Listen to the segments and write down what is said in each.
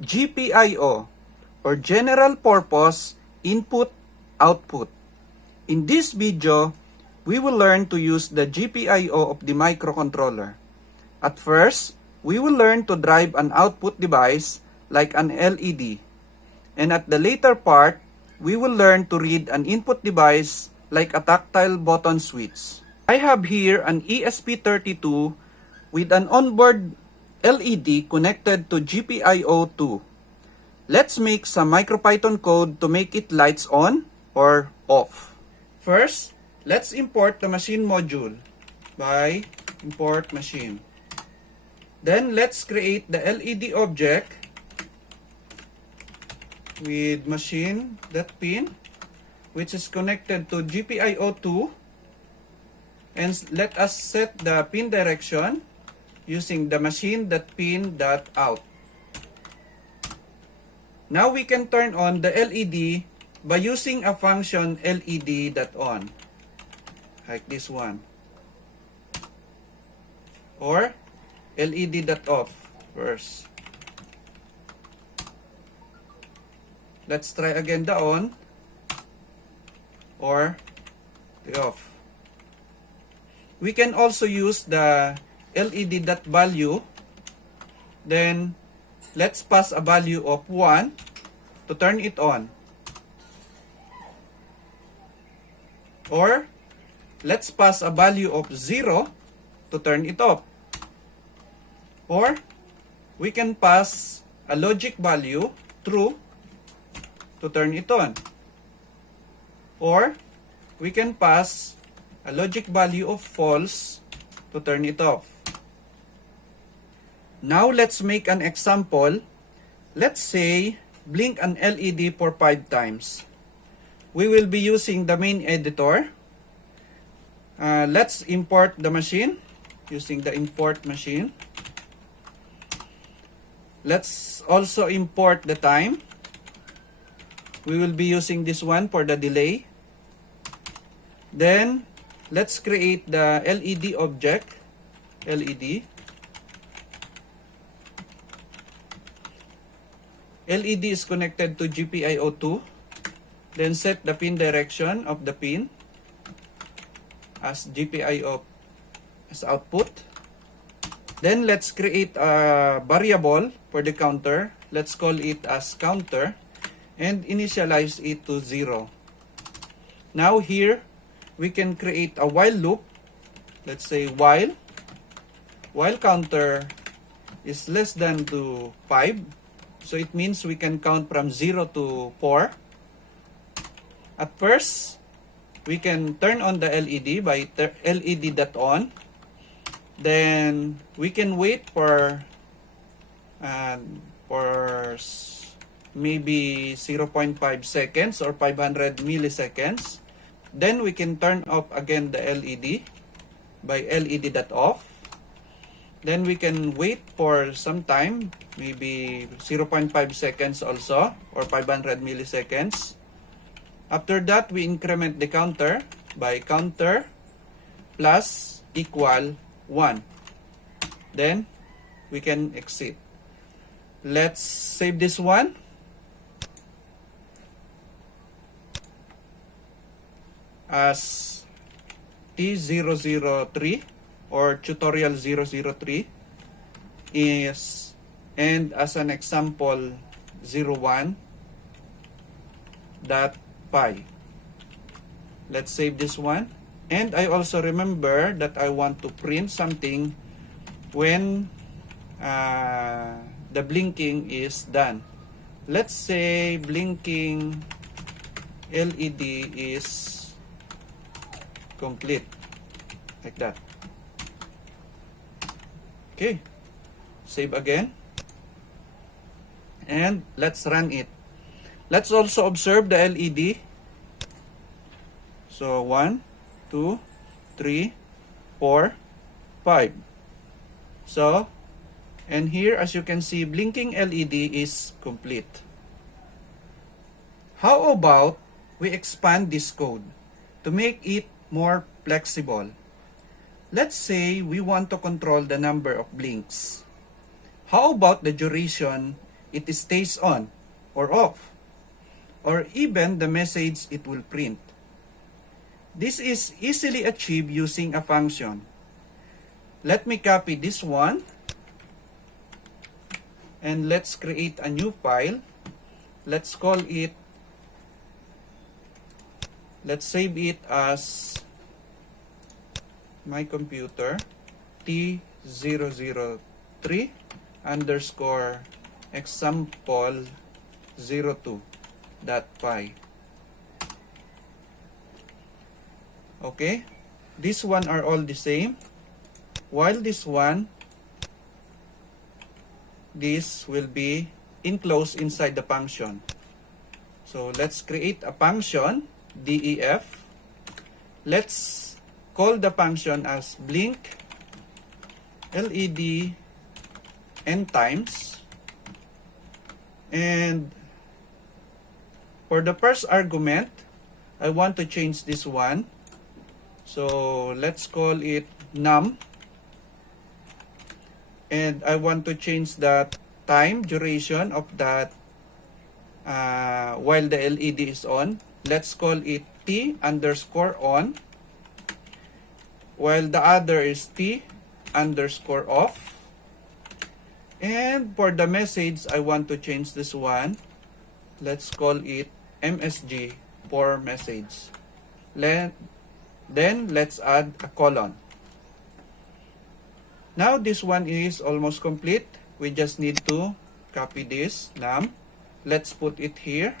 GPIO, or General Purpose Input-Output. In this video, we will learn to use the GPIO of the microcontroller. At first, we will learn to drive an output device like an LED. And at the later part, we will learn to read an input device like a tactile button switch. I have here an ESP32 with an onboard LED connected to GPIO 2. Let's make some MicroPython code to make it lights on or off. First, let's import the machine module by import machine. Then let's create the LED object with machine.pin, which is connected to GPIO 2, and let us set the pin direction using the machine.pin.out. Now we can turn on the LED by using a function LED.on, like this one, or LED.off first. Let's try again the on or the off. We can also use the LED.value. Then let's pass a value of 1 to turn it on. Or let's pass a value of 0 to turn it off. Or we can pass a logic value, true, to turn it on. Or we can pass a logic value of false to turn it off. Now let's make an example. Let's say blink an LED for 5 times. We will be using the main editor. Let's import the machine using the import machine. Let's also import the time. We will be using this one for the delay. Then let's create the LED object, LED. LED is connected to GPIO 2. Then set the pin direction of the pin as GPIO as output. Then let's create a variable for the counter. Let's call it as counter and initialize it to 0. Now here we can create a while loop. Let's say while counter is less than to 5. So it means we can count from 0 to 4. At first, we can turn on the LED by LED.on. Then we can wait for maybe 0.5 seconds or 500 milliseconds. Then we can turn off again the LED by LED.off. Then we can wait for some time, maybe 0.5 seconds also, or 500 milliseconds. After that, we increment the counter by counter plus equal 1. Then we can exit. Let's save this one. As T003 or tutorial 003 is, and as an example 01.py. Let's save this one. And I also remember that I want to print something when the blinking is done. Let's say blinking LED is complete, like that. Okay, save again, and let's run it. Let's also observe the LED. So 1, 2, 3, 4, 5. So, and here as you can see, blinking LED is complete. How about we expand this code to make it more flexible? Let's say we want to control the number of blinks. How about the duration it stays on or off, or even the message it will print. This is easily achieved using a function. Let me copy this one and let's create a new file. Let's call it, let's save it as my computer T003 underscore example 02.py. Okay, this one are all the same, while this one, this will be enclosed inside the function. So let's create a function def. Let's call the function as blink LED n times, and for the first argument I want to change this one, so let's call it num, and I want to change the time duration of that while the LED is on. Let's call it T underscore on, while the other is T underscore off. And for the message, I want to change this one. Let's call it MSG for message. Then let's add a colon. Now this one is almost complete. We just need to copy this num. Let's put it here.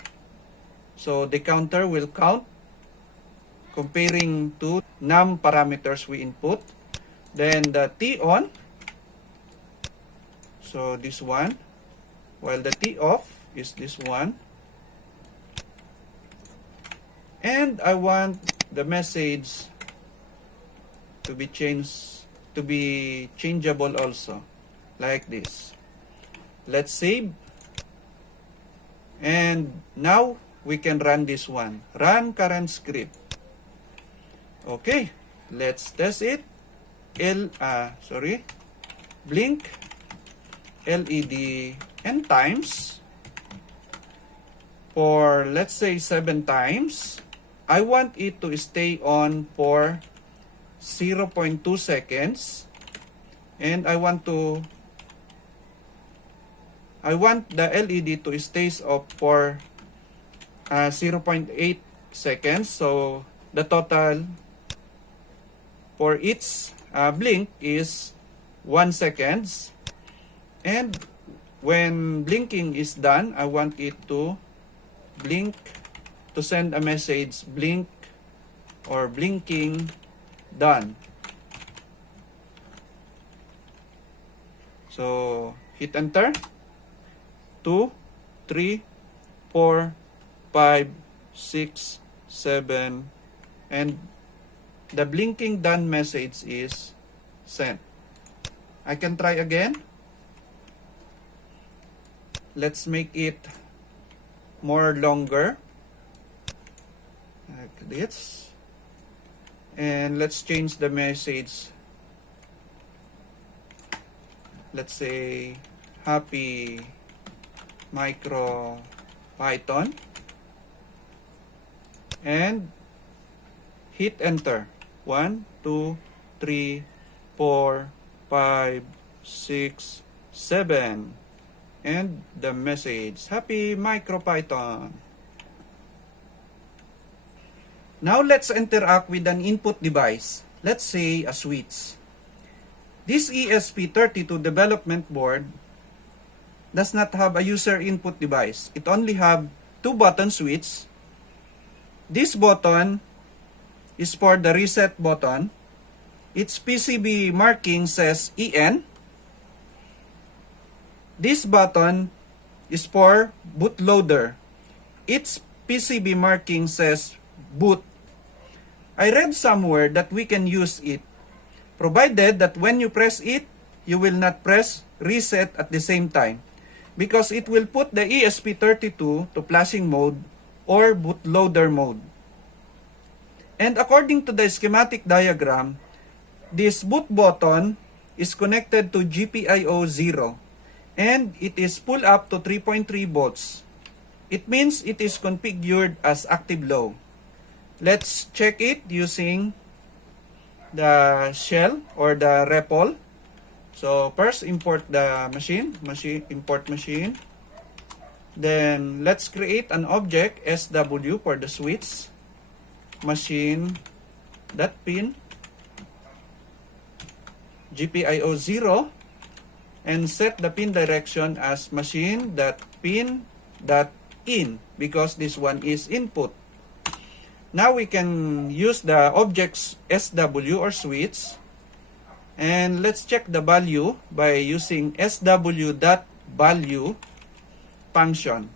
So the counter will count comparing to num parameters we input. Then the T on, so this one, while the T off is this one. And I want the message to be changed, to be changeable also, like this. Let's save. And now we can run this one. Run current script. Okay, let's test it. Blink LED n times for, let's say, 7 times. I want it to stay on for 0.2 seconds, and I want the LED to stay off for 0.8 seconds. So the total for each blink is 1 second. And when blinking is done, I want it to blink, to send a message, blink or blinking done. So hit enter. 2, 3, 4, 5, 6, 7, and the blinking done message is sent. I can try again. Let's make it more longer, like this, and let's change the message. Let's say happy MicroPython, and hit enter. 1, 2, 3, 4, 5, 6, 7, and the message, happy MicroPython. Now let's interact with an input device. Let's say a switch. This ESP32 development board does not have a user input device. It only have 2 button switch. This button is for the reset button. Its PCB marking says EN. This button is for bootloader. Its PCB marking says boot. I read somewhere that we can use it, provided that when you press it, you will not press reset at the same time, because it will put the ESP32 to flashing mode or bootloader mode. And according to the schematic diagram, this boot button is connected to GPIO 0. and it is pull up to 3.3 volts. It means it is configured as active low. Let's check it using the shell or the REPL. So first import the import machine. Then let's create an object SW for the switch. Machine.pin GPIO 0 and set the pin direction as machine.pin.in because this one is input. Now we can use the objects SW or switch, and let's check the value by using SW.value function.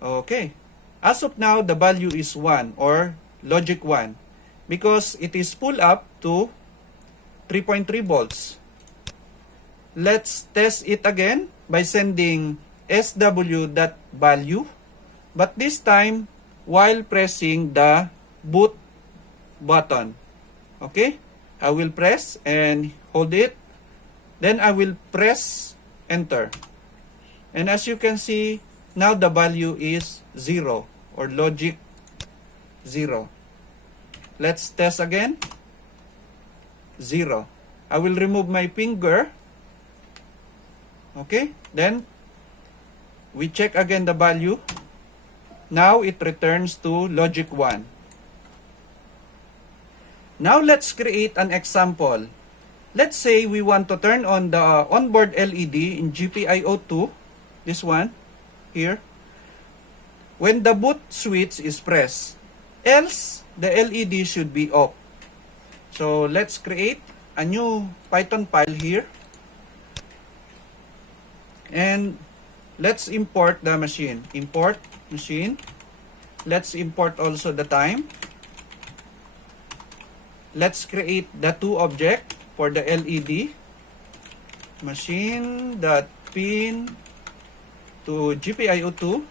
Okay. As of now, the value is 1 or logic 1 because it is pull up to 3.3 volts. Let's test it again by sending SW.value, but this time while pressing the boot button. Okay? I will press and hold it. Then I will press enter. And as you can see, now the value is 0 or logic 0. Let's test again. 0. I will remove my finger. Okay? Then we check again the value. Now it returns to logic 1. Now let's create an example. Let's say we want to turn on the onboard LED in GPIO 2, this one here, when the boot switch is pressed. Else, the LED should be off. So let's create a new Python file here. And let's import the machine. Import machine. Let's import also the time. Let's create the two object for the LED. Machine.pin to GPIO2.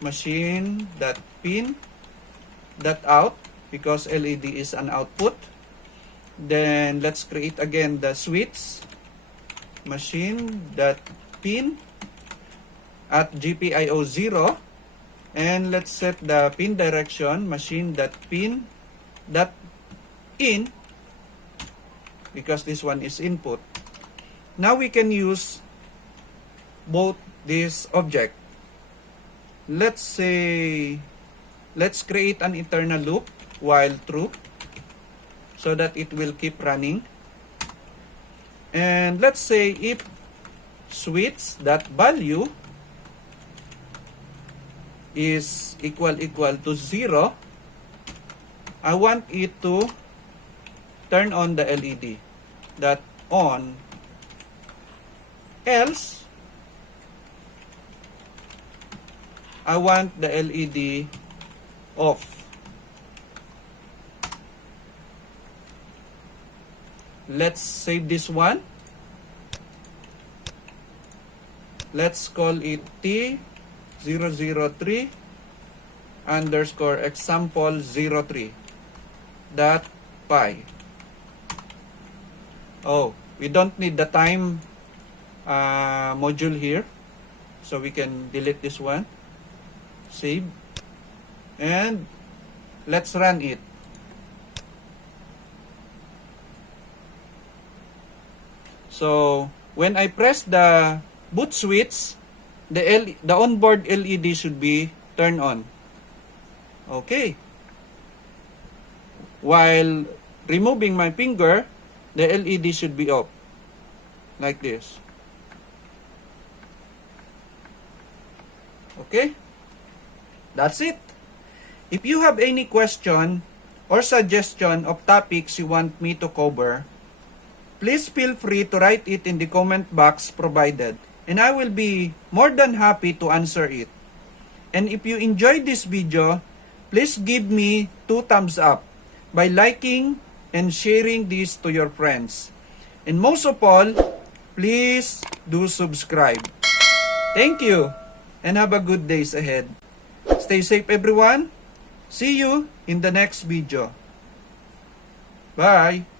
Machine.pin.out because LED is an output. Then let's create again the switch. Machine.pin at GPIO 0, and let's set the pin direction machine.pin.in because this one is input. Now we can use both this object. Let's say, let's create an eternal loop while true so that it will keep running. And let's say if switch.value is equal to 0, I want it to turn on the LED. That on. Else, I want the LED off. Let's save this one. Let's call it T003 underscore example 03 dot py. Oh, we don't need the time module here, so we can delete this one. Save, and let's run it. So when I press the boot switch, the onboard LED should be turned on. Okay. While removing my finger, the LED should be off. Like this. Okay? That's it. If you have any question or suggestion of topics you want me to cover, please feel free to write it in the comment box provided, and I will be more than happy to answer it. And if you enjoyed this video, please give me 2 thumbs up by liking and sharing this to your friends. And most of all, please do subscribe. Thank you, and have a good days ahead. Stay safe, everyone. See you in the next video. Bye.